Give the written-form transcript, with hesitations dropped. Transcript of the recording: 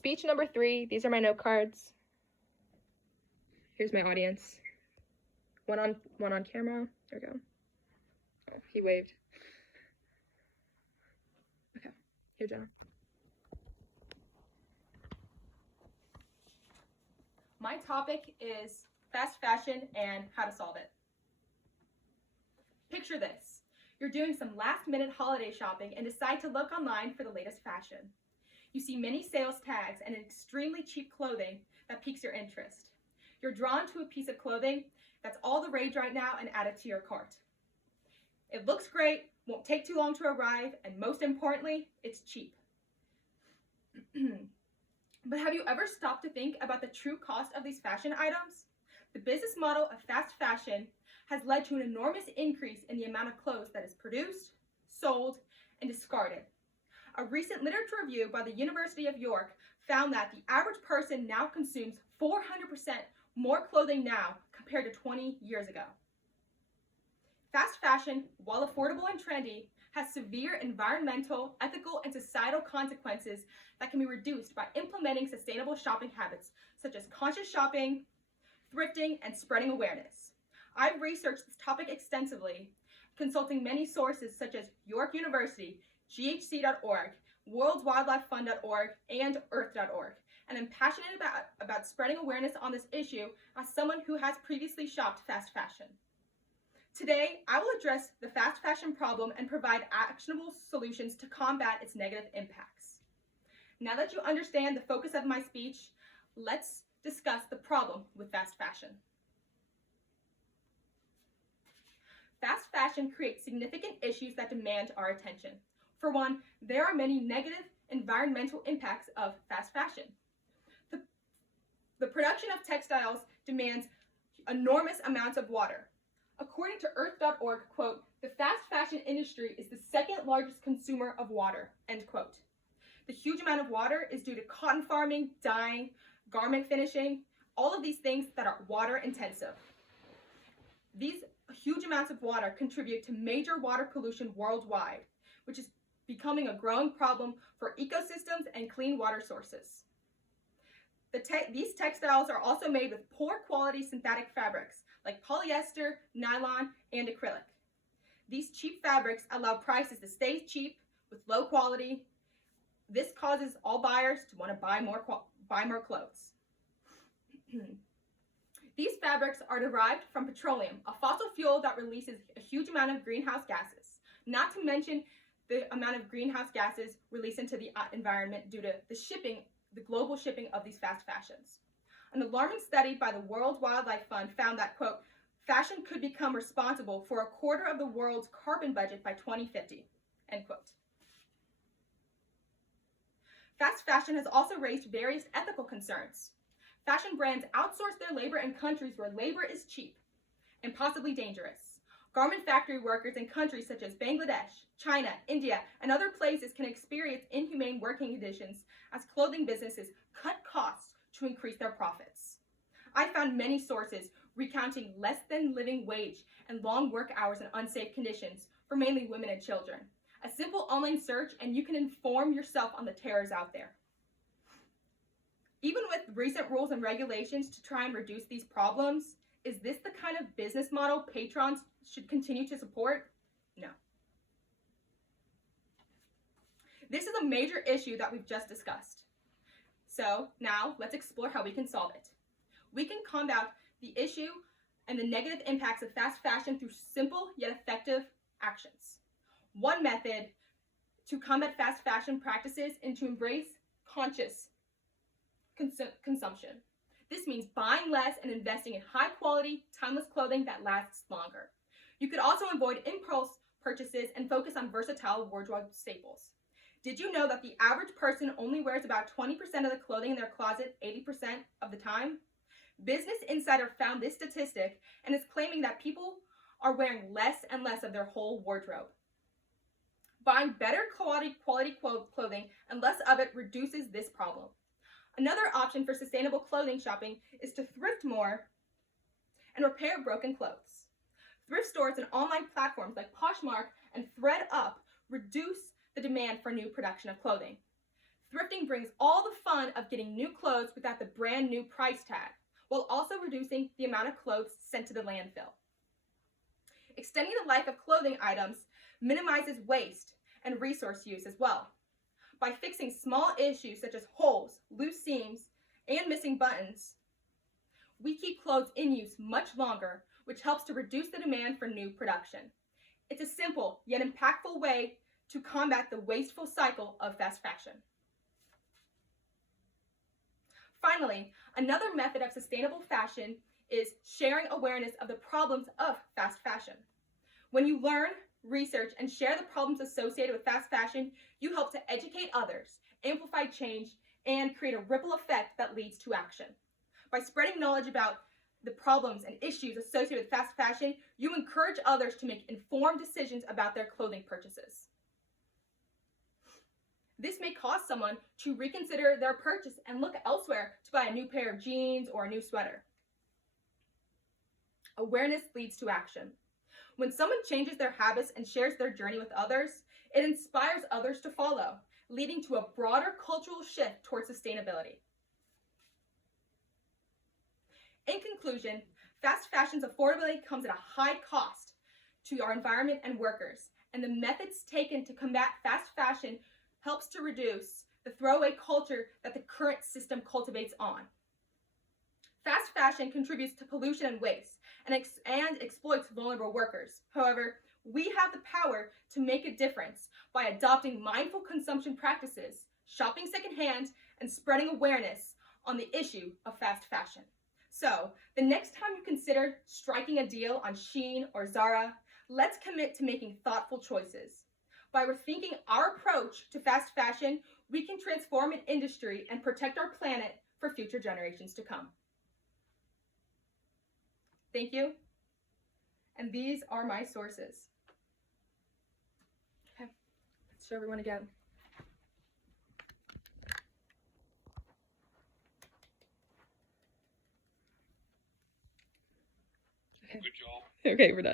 Speech number 3, these are my note cards. Here's my audience. One on camera. There we go. Oh, he waved. Okay, here, Jenna. My topic is fast fashion and how to solve it. Picture this. You're doing some last-minute holiday shopping and decide to look online for the latest fashion. You see many sales tags and extremely cheap clothing that piques your interest. You're drawn to a piece of clothing that's all the rage right now and add it to your cart. It looks great, won't take too long to arrive, and most importantly, it's cheap. But have you ever stopped to think about the true cost of these fashion items? The business model of fast fashion has led to an enormous increase in the amount of clothes that is produced, sold, and discarded. A recent literature review by the University of York found that the average person now consumes 400% more clothing now compared to 20 years ago. Fast fashion, while affordable and trendy, has severe environmental, ethical, and societal consequences that can be reduced by implementing sustainable shopping habits such as conscious shopping, thrifting, and spreading awareness. I've researched this topic extensively, consulting many sources such as York University, ghc.org, worldwildlifefund.org, and earth.org, and I'm passionate about spreading awareness on this issue as someone who has previously shopped fast fashion. Today, I will address the fast fashion problem and provide actionable solutions to combat its negative impacts. Now that you understand the focus of my speech, let's discuss the problem with fast fashion. Fast fashion creates significant issues that demand our attention. For one, there are many negative environmental impacts of fast fashion. The production of textiles demands enormous amounts of water. According to earth.org, quote, the fast fashion industry is the second largest consumer of water, end quote. The huge amount of water is due to cotton farming, dyeing, garment finishing, all of these things that are water intensive. These huge amounts of water contribute to major water pollution worldwide, which is becoming a growing problem for ecosystems and clean water sources. These textiles are also made with poor quality synthetic fabrics like polyester, nylon, and acrylic. These cheap fabrics allow prices to stay cheap with low quality. This causes all buyers to want to buy more clothes. These fabrics are derived from petroleum, a fossil fuel that releases a huge amount of greenhouse gases, not to mention the amount of greenhouse gases released into the environment due to the global shipping of these fast fashions. An alarming study by the World Wildlife Fund found that, quote, fashion could become responsible for a quarter of the world's carbon budget by 2050, end quote. Fast fashion has also raised various ethical concerns. Fashion brands outsource their labor in countries where labor is cheap and possibly dangerous. Garment factory workers in countries such as Bangladesh, China, India, and other places can experience inhumane working conditions as clothing businesses cut costs to increase their profits. I found many sources recounting less than living wage and long work hours in unsafe conditions for mainly women and children. A simple online search and you can inform yourself on the terrors out there. Even with recent rules and regulations to try and reduce these problems, is this the kind of business model patrons should continue to support? No. This is a major issue that we've just discussed. So now let's explore how we can solve it. We can combat the issue and the negative impacts of fast fashion through simple yet effective actions. One method to combat fast fashion practices is to embrace conscious consumption. This means buying less and investing in high quality, timeless clothing that lasts longer. You could also avoid impulse purchases and focus on versatile wardrobe staples. Did you know that the average person only wears about 20% of the clothing in their closet 80% of the time? Business Insider found this statistic and is claiming that people are wearing less and less of their whole wardrobe. Buying better quality clothing and less of it reduces this problem. Another option for sustainable clothing shopping is to thrift more and repair broken clothes. Thrift stores and online platforms like Poshmark and ThredUp reduce the demand for new production of clothing. Thrifting brings all the fun of getting new clothes without the brand new price tag, while also reducing the amount of clothes sent to the landfill. Extending the life of clothing items minimizes waste and resource use as well. By fixing small issues such as holes, loose seams, and missing buttons, we keep clothes in use much longer, which helps to reduce the demand for new production. It's a simple yet impactful way to combat the wasteful cycle of fast fashion. Finally, another method of sustainable fashion is sharing awareness of the problems of fast fashion. When you learn, research, and share the problems associated with fast fashion, you help to educate others, amplify change, and create a ripple effect that leads to action. By spreading knowledge about the problems and issues associated with fast fashion, you encourage others to make informed decisions about their clothing purchases. This may cause someone to reconsider their purchase and look elsewhere to buy a new pair of jeans or a new sweater. Awareness leads to action. When someone changes their habits and shares their journey with others, it inspires others to follow, leading to a broader cultural shift towards sustainability. In conclusion, fast fashion's affordability comes at a high cost to our environment and workers, and the methods taken to combat fast fashion helps to reduce the throwaway culture that the current system cultivates on. Fast fashion contributes to pollution and waste and exploits vulnerable workers. However, we have the power to make a difference by adopting mindful consumption practices, shopping secondhand, and spreading awareness on the issue of fast fashion. So, the next time you consider striking a deal on Shein or Zara, let's commit to making thoughtful choices. By rethinking our approach to fast fashion, we can transform an industry and protect our planet for future generations to come. Thank you. And these are my sources. Okay, let's show everyone again. Good job. Okay, we're done.